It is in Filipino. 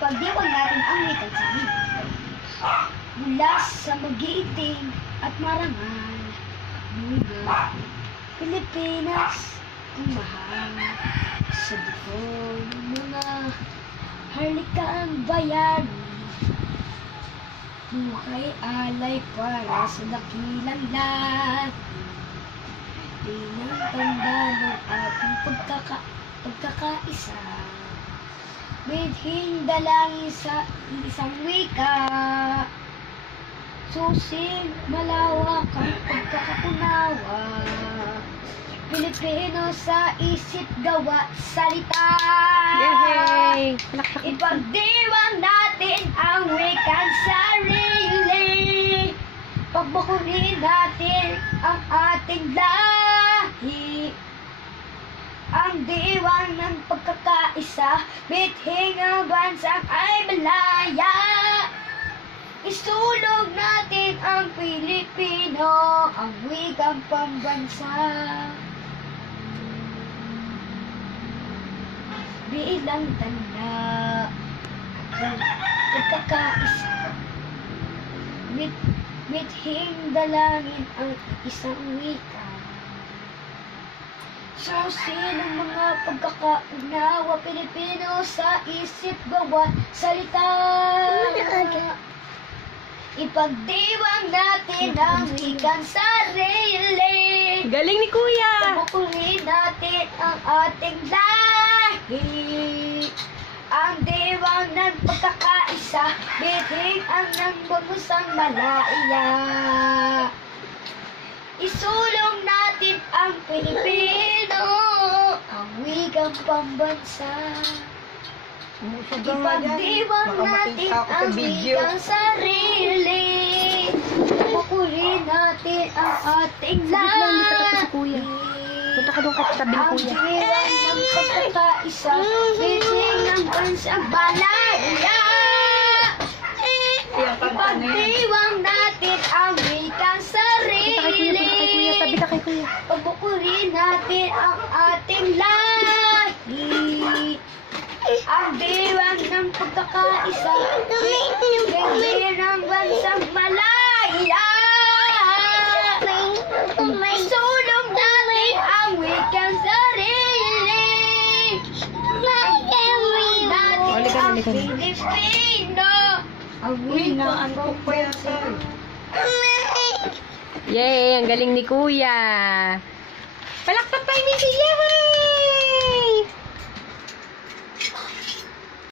Ipagdiwang natin ang wikang salita. Mula sa magiitim at marangal, mga Pilipinas ang mahal. Sa dugo ng mga harlikang bayani, buhay alay para sa dakilang lahat. Pinagtanda ng ating pagkakaisa, bidhing dalangin sa isang wika, susing malawak ang pagkakakunawa, Pilipino sa isip, gawa, salita. Yay! Ipagdiwang natin ang wikang sarili, pagbukurin natin ang ating lahi. Ang diwang ng pagkakaisa, bithing ang bansang ay malaya. Isulog natin ang Pilipino, ang wikang pambansa. Bilang tanda ng pagkakaisa, bithing dalangin ang isang wika, susi ng mga pagkakaunawa, Pilipino sa isip, gawa, salita. Ipagdiwang natin ang wikang sarili, Galing ni Kuya! pagbukurin natin ang ating lahi. Ang diwang ng pagkakaisa, bithing ang nangbamusang malaya. Isulong natin ang Pilipino, ang wikang pambansa. Ipagdiwang natin ang wikang sarili, pagbukurin natin ang ating lahi. Punta ka doon ka tabi ni Ang Kuya. diwang ng pagkakaisa, bithing ang bansang malaya. Ipagdiwang natin ang wikang sarili, Tabi ka kay Kuya. pagbukurin natin ang ating lahi. Ang diwang ng pagkakaisa, bithing ang bansang malaya. Isulong natin ang wikang sarili, pagbukurin natin ang Pilipino, ang wikang pambansa. Yay! Ang galing ni Kuya! Palakpak tayo ni Kuya!